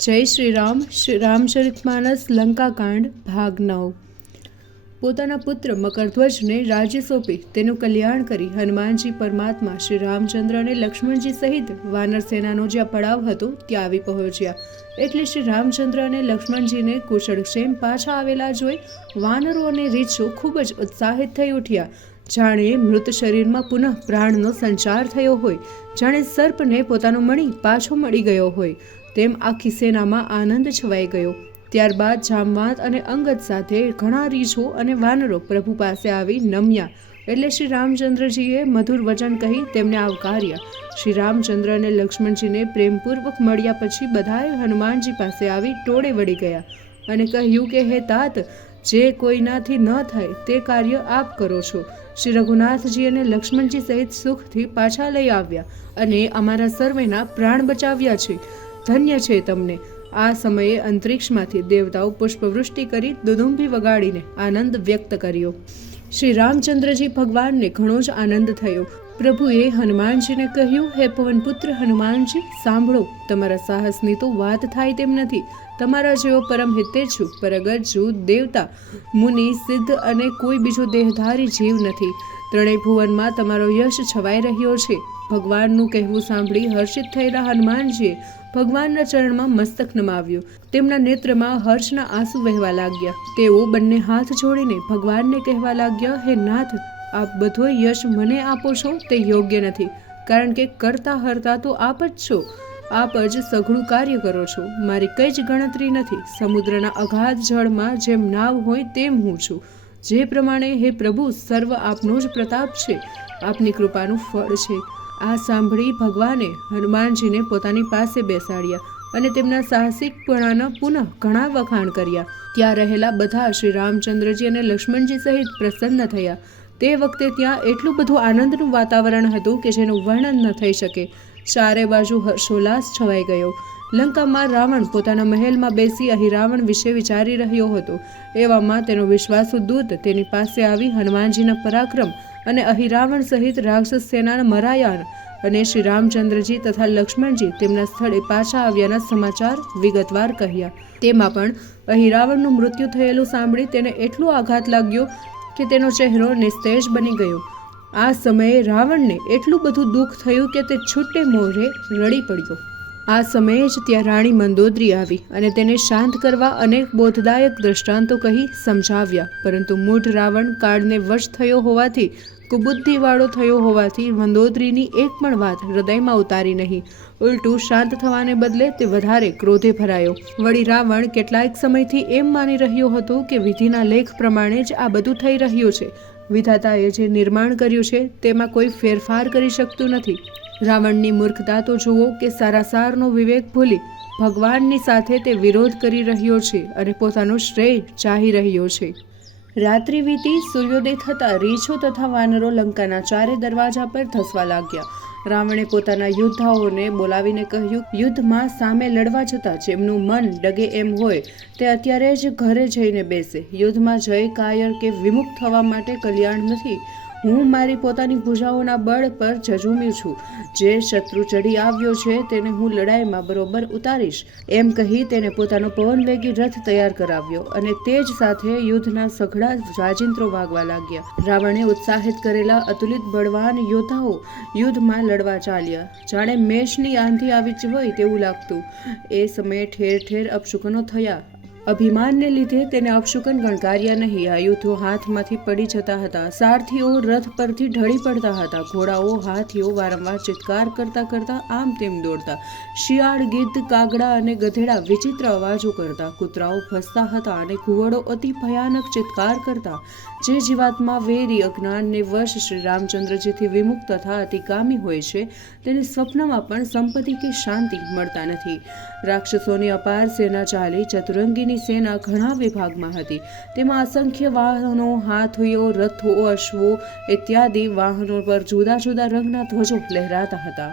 જય શ્રી રામ શ્રી રામચરિતમાનસ લંકાકાંડ, ભાગ નવ. પોતાના પુત્ર મકરધ્વજને રાજ્ય સોંપી તેનું કલ્યાણ કરી હનુમાનજી પરમાત્મા શ્રી રામચંદ્ર અને લક્ષ્મણજી સહિત વાનર સેનાનો જ્યાં પડાવ હતો ત્યાં આવી પહોંચ્યા. એટલે શ્રી રામચંદ્ર અને લક્ષ્મણજીને કુશળક્ષેમ પાછા આવેલા જોઈ વાનરો અને રીછો ખૂબ જ ઉત્સાહિત થઈ ઉઠ્યા. જાણે મૃત શરીરમાં પુનઃ પ્રાણનો સંચાર થયો હોય. જાણે સર્પને પોતાનો મણી પાછો મળી ગયો હોય. તેમ આખી સેનામાં આનંદ છવાઈ ગયો. ત્યારબાદ જામવાત અને અંગદ સાથે ઘણા રીછો અને વાનરો પ્રભુ પાસે આવી નમ્યા. એટલે શ્રી રામચંદ્રજીએ મધુર વચન કહી તેમને આવકાર્યા. શ્રી રામચંદ્ર અને લક્ષ્મણજીને પ્રેમપૂર્વક મળ્યા પછી બધાએ હનુમાનજી પાસે આવી ટોળે વળી ગયા અને કહ્યું કે, હે તાત, જે કોઈનાથી ન થાય તે કાર્ય આપ કરો છો. શ્રી રઘુનાથજી અને લક્ષ્મણજી સહિત સુખથી પાછા લઈ આવ્યા અને અમારા સર્વેના પ્રાણ બચાવ્યા છે. ધન્ય છે તમને. આ સમયે અંતરિક્ષમાંથી દેવતાઓ પુષ્પવૃષ્ટિ કરી દુદુંભી વગાડીને આનંદ વ્યક્ત કર્યો. શ્રી રામચંદ્રજી ભગવાનને ઘણો જ આનંદ થયો. પ્રભુએ હનુમાનજીને કહ્યું, હે પવનપુત્ર હનુમાનજી, સાંભળો, તમારા સાહસની તો વાત થાય તેમ નથી. તમારા જેવો પરમ છું પરગજુ દેવતા, મુનિ, સિદ્ધ અને કોઈ બીજો દેહધારી જીવ નથી. ત્રણેય ભુવનમાં તમારો યશ છવાઈ રહ્યો છે. ભગવાનનું કહેવું સાંભળી હર્ષિત થયેલા હનુમાનજીએ ભગવાનના ચરણમાં મસ્તક નમાવ્યું. તેમના નેત્રમાં હર્ષના આંસુ વહેવા લાગ્યા. તેઓ બંને હાથ જોડીને ભગવાનને કહેવા લાગ્યા, હે નાથ, આપ બધો યશ મને આપો છો? તે યોગ્ય નથી. કારણ કે કરતા હરતા તો આપ જ છો. આપ જ સઘળું કાર્ય કરો છો. મારી કઈ જ ગણતરી નથી. સમુદ્રના અગાધ જળમાં જેમ નાવ હોય તેમ હું છું. જે પ્રમાણે હે પ્રભુ, સર્વ આપનો જ પ્રતાપ છે. આપની કૃપાનું ફળ છે. આ સાંભળી ભગવાને હનુમાનજીને પોતાની પાસે બેસાડ્યા અને તેમના સાહસિકપણાના પુનઃ ઘણા વખાણ કર્યા. ત્યાં રહેલા બધા શ્રી રામચંદ્રજી અને લક્ષ્મણજી સહિત પ્રસન્ન થયા. તે વખતે ત્યાં એટલું બધું આનંદનું વાતાવરણ હતું કે જેનું વર્ણન ન થઈ શકે. ચારે બાજુ હર્ષોલ્લાસ છવાઈ ગયો. લંકામાં રાવણ પોતાના મહેલમાં બેસી અહીં રાવણ વિશે વિચારી રહ્યો હતો. એવામાં તેનો વિશ્વાસુ દૂત તેની પાસે આવી હનુમાનજીના પરાક્રમ અને અહીં રાવણ સહિત રાક્ષસ સેનાના મરાયાન અને શ્રી રામચંદ્રજી તથા લક્ષ્મણજી તેમના સ્થળે પાછા આવ્યાના સમાચાર વિગતવાર કહ્યા. તેમાં પણ અહીં રાવણનું મૃત્યુ થયેલું સાંભળી તેને એટલો આઘાત લાગ્યો કે તેનો ચહેરો નિસ્તેજ બની ગયો. આ સમયે રાવણને એટલું બધું દુઃખ થયું કે તે છૂટે મોઢે રડી પડ્યો. આ સમયે જ ત્યાં રાણી મંદોદરી આવી અને તેને શાંત કરવા અનેક બોધદાયક દ્રષ્ટાંતો કહી સમજાવ્યા. પરંતુ મૂઢ રાવણ કાળને વશ થયો હોવાથી, કુબુદ્ધિવાળો થયો હોવાથી મંદોદરીની એક પણ વાત હૃદયમાં ઉતારી નહીં. ઉલટું શાંત થવાને બદલે તે વધારે ક્રોધે ભરાયો. વળી રાવણ કેટલાક સમયથી એમ માની રહ્યો હતો કે વિધિના લેખ પ્રમાણે જ આ બધું થઈ રહ્યું છે. વિધાતાએ જે નિર્માણ કર્યું છે, તેમાં કોઈ ફેરફાર કરી શકતું નથી. રાવણની મૂર્ખતા તો જુઓ કે સારાસારનો વિવેક ભૂલી ભગવાનની સાથે તે વિરોધ કરી રહ્યો છે અને પોતાનો શ્રેય ચાહી રહ્યો છે. રાત્રિ વીતી, સૂર્યોદય થતાં રીછો તથા વાનરો લંકાના ચારે દરવાજા પર ધસવા લાગ્યા. રાવણે પોતાના યોદ્ધાઓને બોલાવીને કહ્યું, યુદ્ધમાં સામે લડવા જતાં જેમનું મન ડગે એમ હોય, તે અત્યારે જ ઘરે જઈને બેસે. યુદ્ધમાં જય કાયર કે વિમુખ થવા માટે કલ્યાણ નથી હું મારી પોતાની ભૂજાઓના બળ પર ઝઝૂમ્યું છું. જે શત્રુ ચડી આવ્યો છે તેને હું લડાઈમાં બરોબર ઉતારીશ. એમ કહી તેને પોતાનો પવનવેગી રથ તૈયાર કરાવ્યો અને તે જ સાથે યુદ્ધના સઘળા રાજિંત્રો વાગવા લાગ્યા. રાવણે ઉત્સાહિત કરેલા અતુલિત બળવાન યોદ્ધાઓ યુદ્ધમાં લડવા ચાલ્યા. જાણે મેષની આંધી આવી જ હોય તેવું લાગતું. એ સમયે ઠેર ઠેર અપશુકનો થયા. અભિમાનને લીધે તેને અપશુકન ગણકાર્યા નહીં. આયુધો હાથમાંથી પડી જતા હતા. સારથીઓ રથ પરથી ઢળી પડતા હતા. ઘોડાઓ, હાથીઓ વારંવાર ચિત્કાર કરતા કરતા આમ તેમ દોડતા. શિયાળ, ગીધ, કાગડા અને ગધેડા વિચિત્ર અવાજો કરતા. કૂતરાઓ ફસતા હતા અને ઘુવડો અતિ ભયાનક ચિત્કાર કરતા. જે જીવાતમાં વેરી અજ્ઞાનને વશ શ્રી રામચંદ્રજીથી વિમુખ તથા અતિકામી હોય છે, તેને સ્વપ્નમાં પણ સંપત્તિ કે શાંતિ મળતા નથી. રાક્ષસોની અપાર સેના ચાલી ચતુરંગીની સેના ઘણા વિભાગમાં હતી. તેમાં અસંખ્ય વાહનો, હાથીઓ, રથો, અશ્વો ઇત્યાદિ વાહનો પર જુદા જુદા રંગના ધ્વજો લહેરાતા હતા.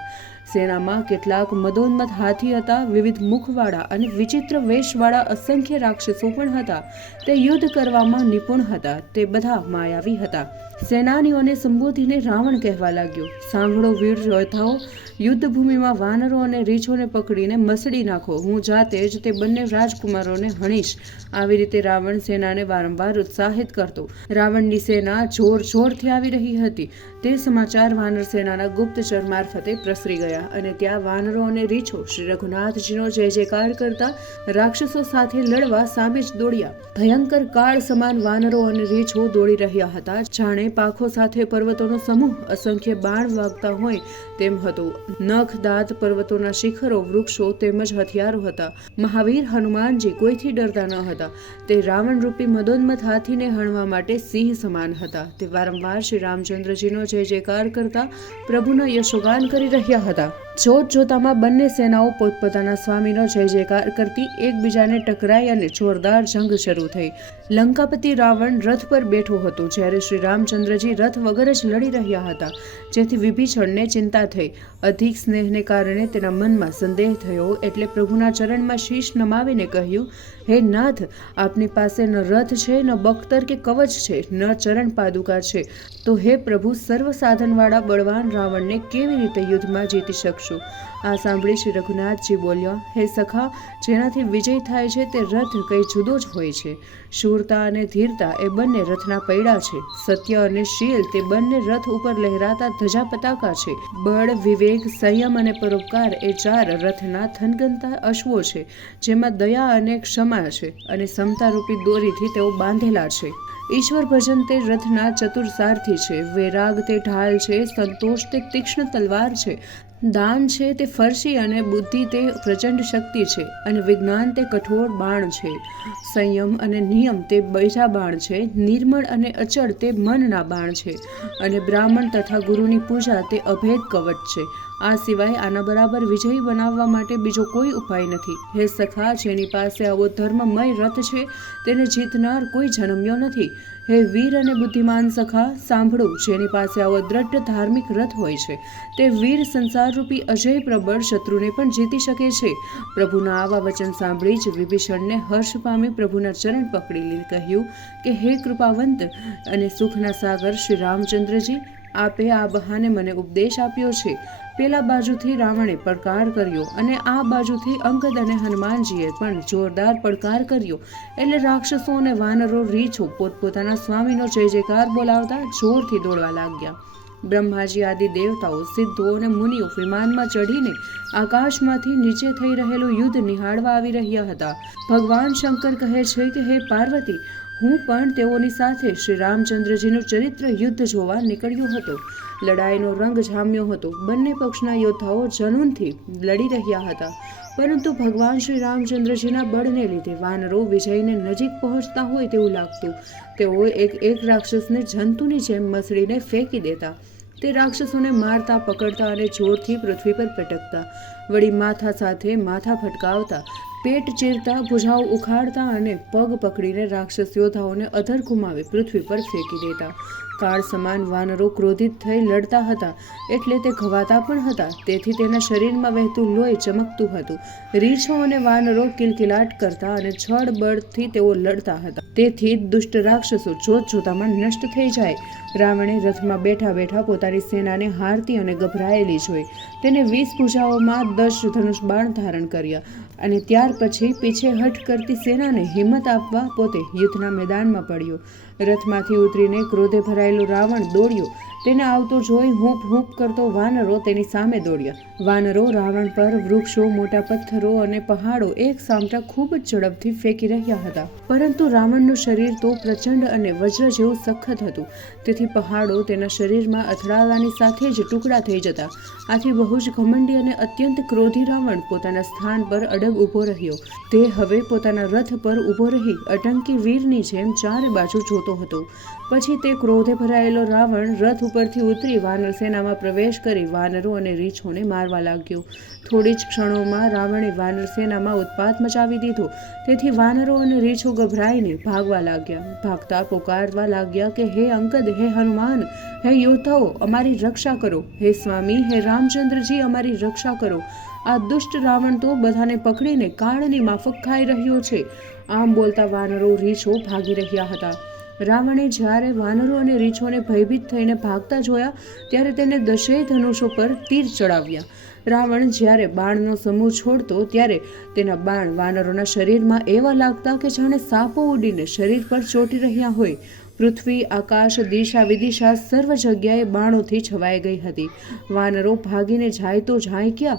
સેનામાં કેટલાક મદોન્મત હાથી હતા, વિવિધ મુખવાળા અને વિચિત્ર વેશવાળા અસંખ્ય રાક્ષસો પણ હતા. તે યુદ્ધ કરવામાં નિપુણ હતા. તે બધા માયાવી હતા. સેનાનીઓને સંબોધીને રાવણ કહેવા લાગ્યો. સાંભળો વીર, યોદ્ધાઓ, યુદ્ધભૂમિમાં વાનરો અને રીછોને પકડીને મસડી નાખો. હું જાતે જ તે બંને રાજકુમારોને હણીશ. આવી રીતે રાવણ સેનાને વારંવાર ઉત્સાહિત કરતો. રાવણની સેના જોર જોરથી આવી રહી હતી. તે સમાચાર વાનર સેનાના ગુપ્તચર મારફતે પ્રસરી ગયા અને ત્યાં વાનરો અને રીછો શ્રી રઘુનાથજીનો જય જયકાર કરતા રાક્ષસો સાથે લડવા સામે જ દોડ્યા. ભયંકર કાળ સમાન વાનરો અને રીછો દોડી રહ્યા હતા. જાણે પાખો સાથે પર્વતોનો સમૂહ અસંખ્ય બાણ વાગતા હોય તેમ હતું. નખ, દાંત પર્વતોના શિખરો, વૃક્ષો તેમજ હથિયારો હતા. મહાવીર હનુમાનજી કોઈથી ડરતા ન હતા. તે રાવણ રૂપી મદોન્મથ હાથીને હણવા માટે સિંહ સમાન હતા. તે વારંવાર શ્રી રામચંદ્રજીનો જય જયકાર કરતા પ્રભુનો યશોગાન કરી રહ્યા હતા. જોત જોતામાં બંને સેનાઓ પોતપોતાના સ્વામીનો જય જયકાર કરતી એકબીજાને ટકરાઈ અને જોરદાર જંગ શરૂ થઈ. લંકાપતિ રાવણ રથ પર બેઠો હતો જ્યારે શ્રી રામચંદ્રજી રથ વગર જ લડી રહ્યા હતા, જેથી વિભીષણને ચિંતા થઈ. અધિક સ્નેહને કારણે તેના મનમાં સંદેહ થયો એટલે પ્રભુના ચરણમાં શીશ નમાવીને કહ્યું હે નાથ, આપની પાસે ન રથ છે, ન બખ્તર કે કવચ છે, ન ચરણ પાદુકા છે. તો હે પ્રભુ સર્વ સાધનવાળા બળવાન રાવણને કેવી રીતે યુદ્ધમાં જીતી શકશું? આ સાંભળી શ્રી રઘુનાથજી બોલ્યા, હે સખા, જેનાથી વિજય થાય છે તે રથ કંઈ જુદો જ હોય છે. શૂરતા અને ધીરતા એ બંને રથના પૈડા છે. સત્ય અને શીલ તે બંને રથ ઉપર લહેરાતા ધજા પતાકા છે. બળ, વિવેક, સંયમ અને પરોપકાર એ ચાર રથના થનગનતા અશ્વો છે, જેમાં દયા અને ક્ષમા છે અને સમતારૂપી દોરીથી તેઓ બાંધેલા છે. ઈશ્વર ભજન તે રથના ચતુરસારથી છે. વૈરાગ તે ઢાલ છે, સંતોષ તે તીક્ષ્ણ તલવાર છે. દાન છે તે ફરસી અને બુદ્ધિ તે પ્રચંડ શક્તિ છે અને વિજ્ઞાન તે કઠોર બાણ છે. સંયમ અને નિયમ તે બૈજા બાણ છે, નિર્મળ અને અચળ તે મનના બાણ છે અને બ્રાહ્મણ તથા ગુરુની પૂજા તે અભેદ કવચ છે. આ સિવાય આના બરાબર વિજયી બનાવવા માટે બીજો કોઈ ઉપાય નથી. હે સખા, જેની પાસે આવો ધર્મમય રથ છે, તેને જીતનાર કોઈ જન્મ્યો નથી. હે વીર અને બુદ્ધિમાન સખા, સાંભળો, જેની પાસે આવો દ્રઢ ધાર્મિક રથ હોય છે, તે વીર સંસારરૂપી અજય પ્રબળ શત્રુને પણ જીતી શકે છે. પ્રભુના આવા વચન સાંભળી જ વિભીષણને હર્ષ પામી પ્રભુના ચરણ પકડી કહ્યું કે, હે કૃપાવંત અને સુખના સાગર, શ્રી રામચંદ્રજી, આપે આ બહાને મને ઉપદેશ આપ્યો છે. પેલા બાજુથી રાવણે પડકાર કર્યો અને આ બાજુથી અંગદ અને હનુમાનજીએ પણ જોરદાર પડકાર કર્યો. એટલે રાક્ષસો અને વાનરો રીછો પોતપોતાના સ્વામીનો જય જયકાર બોલાવતા જોરથી દોડવા લાગ્યા. બ્રહ્માજી આદિ દેવતાઓ, સિદ્ધો અને મુનિઓ વિમાનમાં ચઢીને આકાશમાંથી નીચે થઈ રહેલું યુદ્ધ નિહાળવા આવી રહ્યા હતા. ભગવાન શંકર કહે છે કે, હે પાર્વતી, હું પણ તેઓની સાથે શ્રી રામચંદ્રજીનું ચરિત્ર યુદ્ધ જોવા નીકળ્યો હતો. લડાઈનો રંગ જામ્યો હતો. બંને પક્ષના યોદ્ધાઓ જનૂનથી લડી રહ્યા હતા. પરંતુ ભગવાન શ્રી રામચંદ્રજીના બળને લીધે વાનરો વિજયને નજીક પહોંચતા હોય તેવું લાગતું. તેઓ એક એક રાક્ષસને જંતુની જેમ મસળીને ફેંકી દેતા. તે રાક્ષસોને મારતા, પકડતા અને જોરથી પૃથ્વી પર પટકતા વળી માથા સાથે માથા ફટકાવતા, પેટ ચીરતા, ભુજાઓ ઉખાડતા અને પગ પકડીને રાક્ષસ યોદ્ધાઓને અધર ઘુમાવી પૃથ્વી પર ફેંકી દેતા. કાળ સમાન વાનરો ક્રોધિત થઈ લડતા હતા, એટલે તે ઘવાતા પણ હતા. તેથી તેના શરીરમાં વહેતું લોહી ચમકતું હતું. રીછો અને વાનરો કિલકિલાટ કરતા અને છળ બળથી તેઓ લડતા હતા. તેથી દુષ્ટ રાક્ષસો જોત જોતામાં નષ્ટ થઈ જાય. રાવણે રથમાં બેઠા બેઠા પોતાની સેનાને હારતી અને ગભરાયેલી જોઈ. તેને વીસ ભૂજાઓમાં દસ ધનુષ બાણ ધારણ કર્યા અને ત્યાર પછી પીછેહઠ કરતી સેનાને હિંમત આપવા પોતે યુદ્ધના મેદાનમાં પડ્યો. રથમાંથી ઉતરીને ક્રોધે ભરાયેલો રાવણ દોડ્યો. તેને આવતો જોઈ હૂંપ હૂંપ કરતો વાનરો તેની સામે દોડ્યા. વાનરો રાવણ પર વૃક્ષો, મોટા પથ્થરો અને પહાડો એક સામટા ખૂબ જ ઝડપથી ફેંકી રહ્યા હતા. પરંતુ રાવણનું શરીર તો પ્રચંડ અને વજ્ર જેવું સખત હતું. તેથી પહાડો તેના શરીરમાં અથડાવાની સાથે જ ટુકડા થઈ જતા. આથી બહુ જ ઘમંડી અને અત્યંત ક્રોધી રાવણ પોતાના સ્થાન પર અડગ ઊભો રહ્યો. તે હવે પોતાના રથ પર ઊભો રહી, અટંકી વીરની જેમ ચારે બાજુ જોતો હતો. પછી તે ક્રોધે ભરાયેલો રાવણ રથ ઉપરથી ઉતરી વાનર સેનામાં પ્રવેશ કરી વાનરો અને રીછોને મારવા લાગ્યો. થોડી જ ક્ષણોમાં રાવણે વાનર સેનામાં ઉત્પાત મચાવી દીધો. તેથી વાનરો અને રીછો ગભરાઈને ભાગવા લાગ્યા. ભાગતા પોકારવા લાગ્યા કે, હે અંકદ, હે હનુમાન, હે યોદ્ધાઓ, અમારી રક્ષા કરો. હે સ્વામી, હે રામચંદ્રજી, અમારી રક્ષા કરો. આ દુષ્ટ રાવણ તો બધાને પકડીને કાળની માફક ખાઈ રહ્યો છે. આમ બોલતા વાનરો, રીછો ભાગી રહ્યા હતા. રાવણે જ્યારે વાનરો અને રીછોને ભયભીત થઈને ભાગતા જોયા, ત્યારે તેને દશેય ધનુષો પર તીર ચડાવ્યા. રાવણ જ્યારે બાણનો સમૂહ છોડતો, ત્યારે તેના બાણ વાનરોના શરીરમાં એવા લાગતા કે જાણે સાપો ઉડીને શરીર પર ચોંટી રહ્યા હોય. પૃથ્વી, આકાશ, દિશા, વિદિશા સર્વ જગ્યાએ બાણોથી છવાઈ ગઈ હતી. વાનરો ભાગીને જાય તો જાય ક્યાં?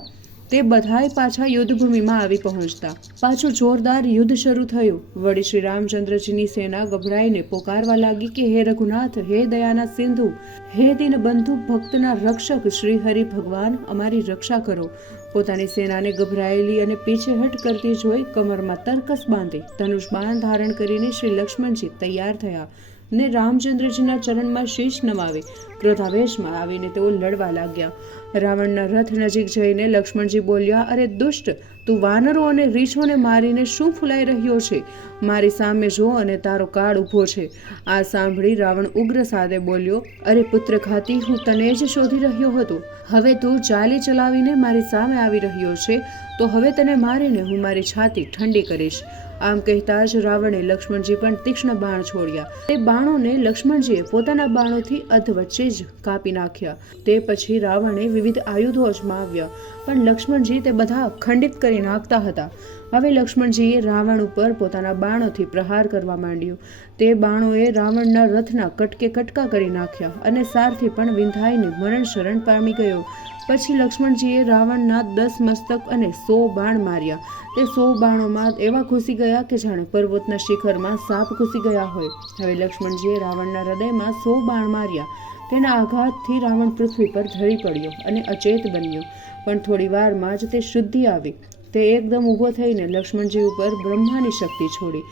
તે બધાએ પાછા યુદ્ધભૂમિમાં આવી પહોંચતા. પાછું જોરદાર યુદ્ધ શરૂ થયું. વળી શ્રી રામચંદ્રજીની સેના ગભરાઈને પોકારવા લાગી કે, હે રઘુનાથ, હે દયાના સિંધુ, હે દીન બંધુ ભક્તના રક્ષક, શ્રી હરિ ભગવાન, અમારી રક્ષા કરો. પોતાની સેનાને ગભરાયેલી અને પીછેહટ કરતી જોઈ કમરમાં તરકસ બાંધી, ધનુષ બાણ ધારણ કરીને શ્રી લક્ષ્મણજી તૈયાર થયા ને રામચંદ્રજીના ચરણમાં શીશ નમાવી ક્રોધાવેશમાં આવીને તેઓ લડવા લાગ્યા. રાવણના રથ નજીક જઈને લક્ષ્મણજી બોલ્યા, અરે દુષ્ટ, તું વાનરો અને રીછોને મારીને શું ફૂલાઈ રહ્યો છે? મારી સામે જો અને તારો કાળ ઊભો છે. આ સાંભળી રાવણ ઉગ્ર સાદે બોલ્યો, અરે પુત્ર ખાતી હું તને જ શોધી રહ્યો હતો. હવે તું ચાલી ચલાવીને મારી સામે આવી રહ્યો છે. તો હવે તને મારીને હું મારી છાતી ઠંડી કરીશ. આમ કહેતા જ રાવણે લક્ષ્મણજી પણ તીક્ષ્ણ બાણ છોડ્યા. તે બાણોને લક્ષ્મણજીએ પોતાના બાણોથી અધ વચ્ચે જ કાપી નાખ્યા. તે પછી રાવણે વિવિધ આયુધો અજમાવ્યા. પણ લક્ષ્મણજી તે બધા ખંડિત કરી નાખતા હતા. હવે લક્ષ્મણજીએ રાવણ ઉપર પોતાના બાણોથી પ્રહાર કરવા માંડ્યો. તે બાણોએ રાવણના રથના કટકે કટકા કરી નાખ્યા અને સારથી પણ વિંધાઈને મરણ શરણ પામી ગયો. પછી લક્ષ્મણજીએ રાવણના દસ મસ્તક અને સો બાણ માર્યા. તે સો બાણોમાં એવા ઘૂસી ગયા કે જાણે પર્વતના શિખરમાં સાપ ઘૂસી ગયા હોય. હવે લક્ષ્મણજીએ રાવણના હૃદયમાં સો બાણ માર્યા. તેના આઘાતથી રાવણ પૃથ્વી પર ઢળી પડ્યો અને અચેત બન્યો. પણ થોડી વારમાં જ તે શુદ્ધિ આવી. તે એકદમ ઊભો થઈને લક્ષ્મણજી ઉપર બ્રહ્માની શક્તિ છોડી,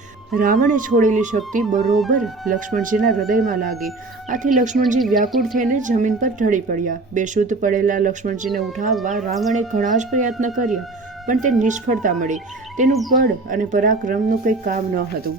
રાવણે છોડેલી શક્તિ બરોબર લક્ષ્મણજીના હૃદયમાં લાગી. આથી લક્ષ્મણજી વ્યાકુળ થઈને જમીન પર ઢળી પડ્યા. બેશુદ્ધ પડેલા લક્ષ્મણજીને ઉઠાવવા રાવણે ઘણા જ પ્રયત્ન કર્યા, પણ તે નિષ્ફળતા મળી. તેનું બળ અને પરાક્રમનું કંઈ કામ ન હતું.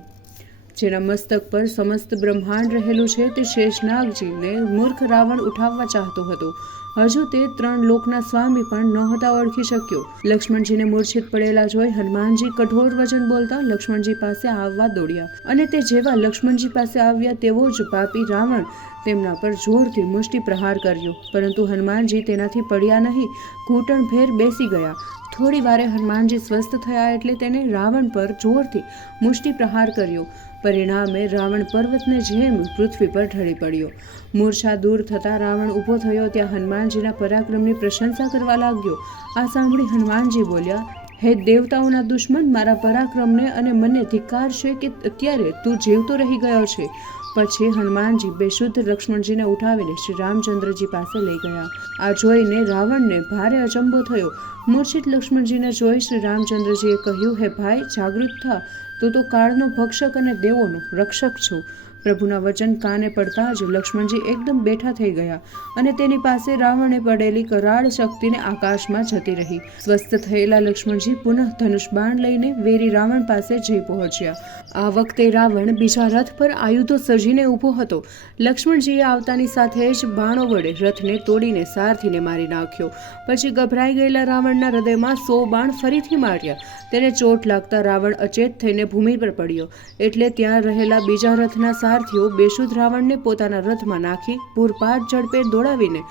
જેના મસ્તક પર સમસ્ત બ્રહ્માંડ રહેલું છે તે શેષનાગજીને મૂર્ખ રાવણ ઉઠાવવા ચાહતો હતો. હજુ તે ત્રણ લોકના સ્વામી પણ નહોતા ઓળખી શક્યો. લક્ષ્મણજીને મૂર્છિત પડેલા જોઈ હનુમાનજી કઠોર વચન બોલતા લક્ષ્મણજી પાસે આવવા દોડ્યા. અને તે જેવા લક્ષ્મણજી પાસે આવ્યા તેવો જ પાપી રાવણ તેમના પર જોરથી મુષ્ટિ પ્રહાર કર્યો. પરંતુ હનુમાનજી તેનાથી પડ્યા નહીં, ઘૂંટણ ફેર બેસી ગયા. થોડી વારે હનુમાનજી સ્વસ્થ થયા એટલે તેને રાવણ પર જોરથી મુષ્ટિ પ્રહાર કર્યો. પરિણામે રાવણ પર્વતને જેમ પૃથ્વી પર ઢળી પડ્યો. મૂર્છા દૂર થતાં રાવણ ઊભો થયો ત્યાં હનુમાનજીના પરાક્રમની પ્રશંસા કરવા લાગ્યો. આ સાંભળી હનુમાનજી બોલ્યા, હે દેવતાઓના દુશ્મન, મારા પરાક્રમને અને મને ધિક્કાર છે કે અત્યારે તું જીવતો રહી ગયો છે. પછી હનુમાનજી. બેશુદ્ધ લક્ષ્મણજીને ઉઠાવીને શ્રી રામચંદ્રજી પાસે લઈ ગયા. આ જોઈને રાવણને ભારે અચંબો થયો. મૂર્છિત લક્ષ્મણજીને જોઈ શ્રી રામચંદ્રજીએ કહ્યું, હે ભાઈ, જાગૃત થા. તું તો કાળનો ભક્ષક અને દેવોનો રક્ષક છો. પ્રભુના વચન કાને પડતા જ લક્ષ્મણજી એકદમ બેઠા થઈ ગયા અને તેની પાસે રાવણે પડેલી કરાળ શક્તિને આકાશમાં જતી રહી. સ્વસ્થ થયેલા લક્ષ્મણજી પુનઃ ધનુષ બાણ લઈને વેરી રાવણ પાસે જઈ પહોંચ્યા. આ વખતે રાવણ બીજા રથ પર આયુધો સજીને ઊભો હતો. લક્ષ્મણજીએ આવતાની સાથે જ બાણો વડે રથને તોડીને સારથીને મારી નાખ્યો. પછી ગભરાઈ ગયેલા રાવણના હૃદયમાં સો બાણ ફરીથી માર્યા. તેને ચોટ લાગતા રાવણ અચેત થઈને ભૂમિ પર પડ્યો. એટલે ત્યાં રહેલા બીજા રથના સારથીઓ બેશુદ્ધ રાવણને પોતાના રથમાં નાખી પૂરપાટ ઝડપે દોડાવીને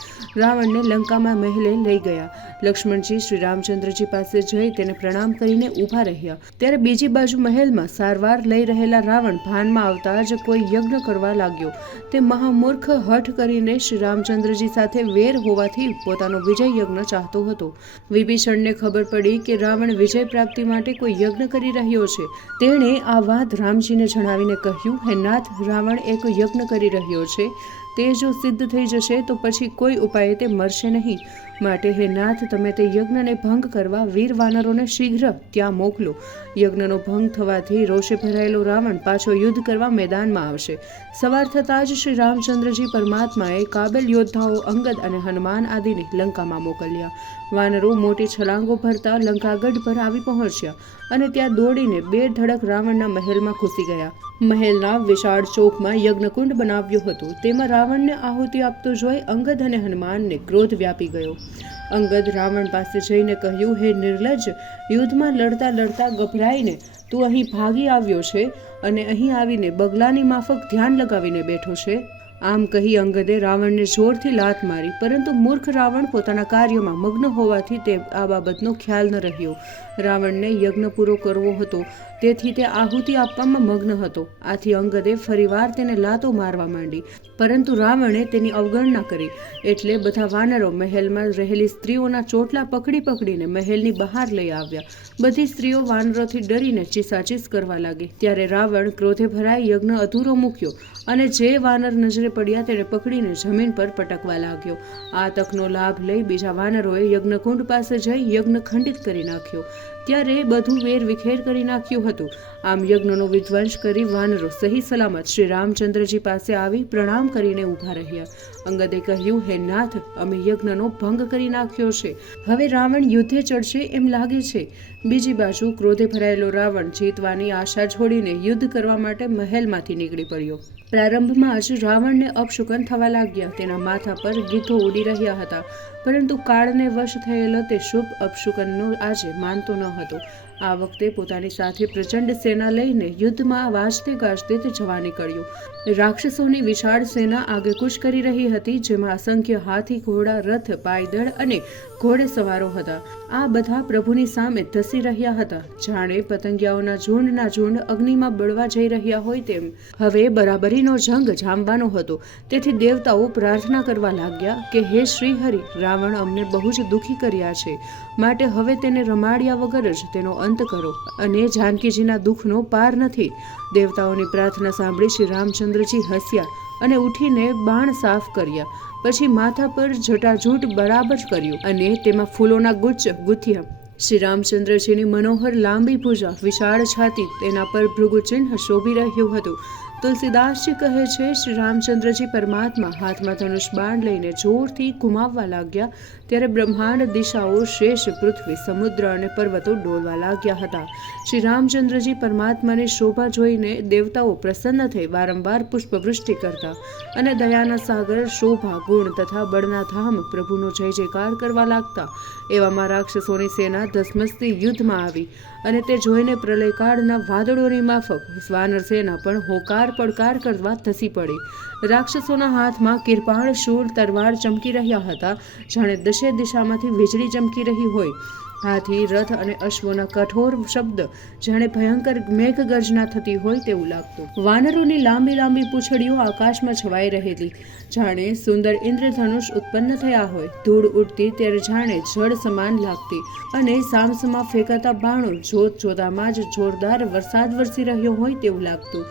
રાવણને લંકામાં મહેલે લઈ ગયા. લક્ષ્મણજી શ્રી રામચંદ્રજી પાસે જઈ તેને પ્રણામ કરીને ઊભા રહ્યા. ત્યારે બીજી બાજુ મહેલમાં સારવાર લઈ રહેલા રાવણ ભાનમાં આવતા જ કોઈ યજ્ઞ કરવા લાગ્યો. તે મહામૂર્ખ હઠ કરીને શ્રી રામચંદ્રજી સાથે વેર હોવાથી પોતાનો વિજય યજ્ઞ ચાહતો હતો. વિભીષણને ખબર પડી કે રાવણ વિજય પ્રાપ્તિ માટે કોઈ યજ્ઞ કરી રહ્યો છે. તેણે આ વાત રામજીને જણાવીને કહ્યું, હે નાથ રાવણ એક યજ્ઞ કરી રહ્યો છે. તે જો સિદ્ધ થઈ જશે તો પછી કોઈ ઉપાયે તે મરશે નહીં. માટે હે નાથ, તમે તે યજ્ઞને ભંગ કરવા વીર વાનરોને શીઘ્ર ત્યાં મોકલો. યજ્ઞનો ભંગ થવાથી રોષે ભરાયેલો રાવણ પાછો યુદ્ધ કરવા મેદાનમાં આવશે. સવાર થતાં જ શ્રી રામચંદ્રજી પરમાત્માએ કાબેલ યોદ્ધાઓ અંગદ અને હનુમાન આદિને લંકામાં મોકલ્યા. વાનરો મોટી છલાંગો ભરતા લંકાગઢ પર આવી પહોંચ્યા અને ત્યાં દોડીને બે ધડક રાવણના મહેલમાં ઘૂસી ગયા. મહેલના વિશાળ ચોકમાં યજ્ઞકુંડ બનાવ્યો હતો. તેમાં રાવણને આહુતિ આપતો જોઈ અંગદ અને હનુમાનને ક્રોધ વ્યાપી ગયો. અંગદ રાવણ પાસે જઈને કહ્યું, હે નિર્લજ, યુદ્ધમાં લડતા લડતા ગભરાઈને તું અહીં ભાગી આવ્યો છે અને અહીં આવીને બગલાની માફક ધ્યાન લગાવીને બેઠો છે. આમ કહી અંગદે રાવણને જોરથી લાત મારી, પરંતુ મૂર્ખ રાવણ પોતાના કાર્યમાં મગ્ન હોવાથી તે આ બાબતનો ખ્યાલ ન રહ્યો. રાવણને યજ્ઞ પૂરો કરવો હતો, તેથી તે આહુતિ આપવામાં મગ્ન હતો. આથી અંગદે ફરીવાર તેને લાતો મારવા માંડી, પરંતુ રાવણે તેની અવગણના કરી. એટલે બધા વાનરો મહેલમાં રહેલી સ્ત્રીઓના ચોટલા પકડી પકડીને મહેલની બહાર લઈ આવ્યા. બધી સ્ત્રીઓ વાનરોથી ડરીને ચીસાચીસ કરવા લાગી. ત્યારે રાવણ ક્રોધે ભરાઈ યજ્ઞ અધૂરો મૂક્યો અને જે વાનર નજરે પડ્યા તેને પકડીને જમીન પર પટકવા લાગ્યો. આ તકનો લાભ લઈ બીજા વાનરોએ યજ્ઞકુંડ પાસે જઈ યજ્ઞ ખંડિત કરી નાખ્યો. ત્યારે બધું વેર વિખેર કરી નાખ્યું હતું. આમ યજ્ઞનો વિધ્વંસ કરી વાનરો સહી સલામત શ્રી રામચંદ્રજી પાસે આવી પ્રણામ કરીને ઊભા રહ્યા. અંગદે કહ્યું, હે નાથ, અમે યજ્ઞનો ભંગ કરી નાખ્યો છે. હવે રાવણ યુદ્ધે ચડશે એમ લાગે છે. બીજી બાજુ ક્રોધે ભરાયેલો રાવણ જીતવાની આશા છોડીને યુદ્ધ કરવા માટે મહેલમાંથી નીકળી પડ્યો. પ્રારંભમાં જ રાવણને અપશુકન થવા લાગ્યા. તેના માથા પર ગીધો ઉડી રહ્યા હતા. પરંતુ કાળને વશ થયેલો તે શુભ અપશુકનનો આજે માનતો ન હતો. આ વખતે પોતાની સાથે પ્રચંડ સેના લઈને યુદ્ધમાં વાજતે ગાજતે તે જવા નીકળ્યો. રાક્ષસોની વિશાળ સેના આગેકૂચ કરી રહી હતી, જેમાં અસંખ્ય હાથી, ઘોડા, રથ, પાયદળ અને ઘોડે સવારો હતા. આ બધા પ્રભુની સામે ધસી રહ્યા હતા. જાણે પતંગિયાઓના ઝુંડના ઝુંડ અગ્નિમાં બળવા જઈ રહ્યા હોય તેમ. હવે બરાબરીનો જંગ જામવાનો હતો. તેથી દેવતાઓ પ્રાર્થના કરવા લાગ્યા કે, હે શ્રી હરિ રાવણ અમને બહુ જ દુઃખી કર્યા છે. માટે હવે તેને રમાડ્યા વગર જ તેનો અંત કરો. અને જાનકીજીના દુઃખનો પાર નથી. દેવતાઓની પ્રાર્થના સાંભળી શ્રી રામચંદ્રજી હસ્યા અને ઉઠીને બાણ સાફ કર્યા. પછી માથા પર જટાજૂટ બરાબર કર્યું અને તેમાં ફૂલોના ગુચ્છ ગુથ્યા. શ્રી રામચંદ્રજીની મનોહર લાંબી પૂજા વિશાળ છાતી તેના પર ભૃગુચિહ્ન શોભી રહ્યું હતું. તુલસીદાસજી કહે છે, શ્રી રામચંદ્રજી પરમાત્મા હાથમાં ધનુષ બાણ લઈને જોરથી ઘુમાવવા લાગ્યા, ત્યારે બ્રહ્માંડ દિશાઓ શેષ પૃથ્વી, સમુદ્ર અને પર્વતો ડોલવા લાગ્યા હતા. શ્રી રામચંદ્રજી પરમાત્માની શોભા જોઈને દેવતાઓ પ્રસન્ન થઈ વારંવાર પુષ્પવૃષ્ટિ કરતા અને દયાના સાગર, શોભા, ગુણ તથા બળના ધામ પ્રભુનો જય જયકાર કરવા લાગતા. એવામાં રાક્ષસોની સેના ધસમસતી યુદ્ધમાં આવી અને તે જોઈને પ્રલયકાળના વાદળોની માફક વાનર સેના પણ હોકાર પડકાર કરવા ધસી પડી. રાક્ષસોના હાથમાં કિરપાણ શૂળ તરવાર ચમકી રહ્યા હતા. જાણે દશે દિશામાંથી વીજળી ચમકી રહી હોય. હાથી, રથ અને અશ્વોના કઠોર શબ્દ જાણે ભયંકર મેઘગર્જના થતી હોય તેવું લાગતું. વાનરોની લાંબી લાંબી પૂંછડીઓ આકાશમાં છવાઈ રહેલી. જાણે સુંદર ઇન્દ્રધનુષ ઉત્પન્ન થયા હોય. ધૂળ ઉડતી ત્યારે જાણે જળ સમાન લાગતી અને સામસમાં ફેંકાતા બાણો જોત જોતામાં જ જોરદાર વરસાદ વરસી રહ્યો હોય તેવું લાગતું.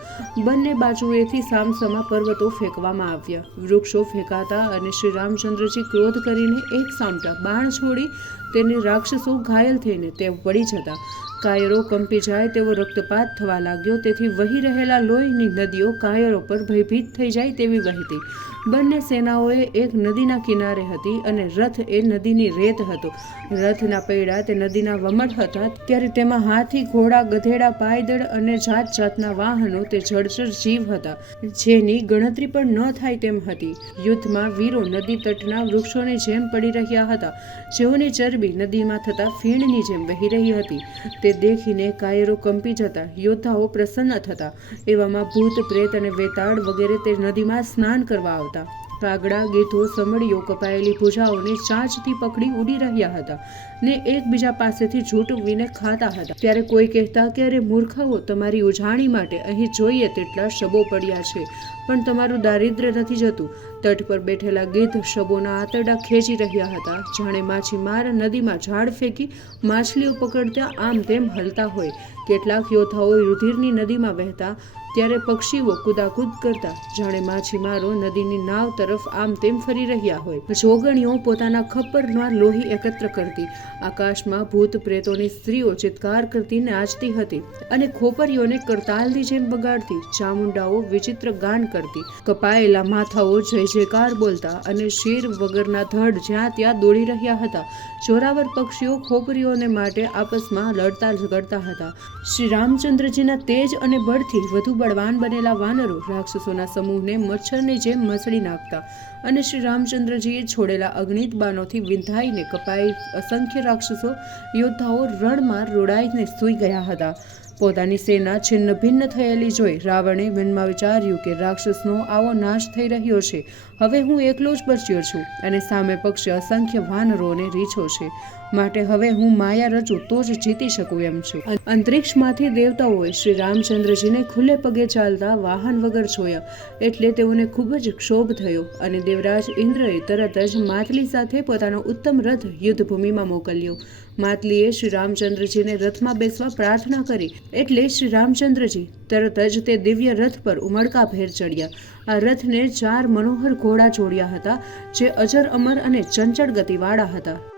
બંને બાજુએથી સામસમાં પર્વતો ફેંકવામાં આવ્યા. વૃક્ષો ફેંકાતા અને શ્રી રામચંદ્રજી ક્રોધ કરીને એક સામટા બાણ છોડી તેને રાક્ષસો ઘાયલ થઈને તે પડી જતા. કાયરો કંપી જાય તેવો રક્તપાત થવા લાગ્યો, તેથી વહી રહેલા લોહીની નદીઓ કાયરો પર ભયભીત થઈ જાય તેવી વહેતી. બંને સેનાઓએ એક નદીના કિનારે હતી અને રથ એ નદીની રેત હતો. રથના પૈડા તે નદીના વમટ હતા, ત્યારે તેમાં હાથી, ઘોડા, ગધેડા, પાયદળ અને જાત જાતના વાહનો તે જળચર જીવ હતા, જેની ગણતરી પણ ન થાય તેમ હતી. યુદ્ધમાં વીરો નદી તટના વૃક્ષોની જેમ પડી રહ્યા હતા, જેઓની ચરબી નદીમાં થતા ફીણની જેમ વહી રહી હતી. તે દેખીને કાયરો કંપી જતા યોદ્ધાઓ પ્રસન્ન થતા, એવામાં ભૂત, પ્રેત અને વેતાળ વગેરે તે નદીમાં સ્નાન કરવા આવતા. કાગડા ગીધો સમડીઓ કપાયેલી ભુજાઓને ચાંચથી પકડી ઉડી રહ્યા હતા. ને એકબીજા પાસેથી ઝૂંટવીને ખાતા હતા. ત્યારે કોઈ કહેતા કે, અરે મૂર્ખાઓ, તમારી ઉજાણી માટે અહીં જોઈએ તેટલા શબો પડ્યા છે. પણ તમારું દારિદ્ર્ય નથી જતું. તટ પર બેઠેલા ગીધ શબોના આંતરડા ખેંચી રહ્યા હતા. જાણે માછીમાર નદીમાં ઝાડ ફેંકી માછલીઓ પકડતા આમ તેમ હલતા હોય. કેટલાક યોદ્ધાઓ રુધિરની નદીમાં વહેતા ત્યારે પક્ષીઓ કુદાકુદ કરતા. જાણે માછીમારો નદીની નાવ તરફ આમ તેમ ફરી રહ્યા હોય. જોગણીઓ પોતાના ખપ્પરમાં લોહી એકત્ર કરતી. આકાશમાં ભૂત પ્રેતોની સ્ત્રીઓ ચિત્કાર કરતી નાચતી હતી અને ખોપરીઓને કરતાલની જેમ બગાડતી, ચામુંડાઓ વિચિત્ર ગાન કરતી, કપાયેલા માથાઓ જય જયકાર બોલતા અને શેર વગરના ધડ જ્યાં ત્યાં દોડી રહ્યા હતા. જોરાવર પક્ષીઓ ખોપરીઓને માટે આપસમાં લડતા ઝઘડતા હતા. શ્રી રામચંદ્રજીના તેજ અને બળથી વધુ બળવાન બનેલા વાનરો રાક્ષસોના સમૂહને મચ્છરની જેમ મસળી નાખતા. અને શ્રી રામચંદ્રજીએ છોડેલા અગણિત બાણોથી વિંધાઈને કપાઈ અસંખ્ય રાક્ષસો યોદ્ધાઓ રણમાં રોડાઈને સૂઈ ગયા હતા. પોતાની સેના છિન્ન ભિન્ન થયેલી જોઈ રાવણે મનમાં વિચાર્યું કે રાક્ષસનો આવો નાશ થઈ રહ્યો છે. હવે હું એકલો જ બચ્યો છું અને સામે પક્ષે અસંખ્ય વાનરોને રીછો છે. માટે હવે હું માયા રચું તો જ જીતી શકું એમ છું. અંતરિક્ષમાંથી દેવતાઓએ શ્રી રામચંદ્રજીને ખુલ્લે પગે ચાલતા વાહન વગર જોયા એટલે તેઓને ખૂબ જ ક્ષોભ થયો અને દેવરાજ ઇન્દ્રએ તરત જ માતલી સાથે પોતાનો ઉત્તમ રથ યુદ્ધભૂમિમાં મોકલ્યો. માતલીએ શ્રી રામચંદ્રજીને રથમાં બેસવા પ્રાર્થના કરી. એટલે શ્રી રામચંદ્રજી તરત જ તે દિવ્ય રથ પર ઉમળકાભેર ચડ્યા. આ રથને ચાર મનોહર ઘોડા જોડ્યા હતા જે અજર અમર અને ચંચળ ગતિવાળા હતા.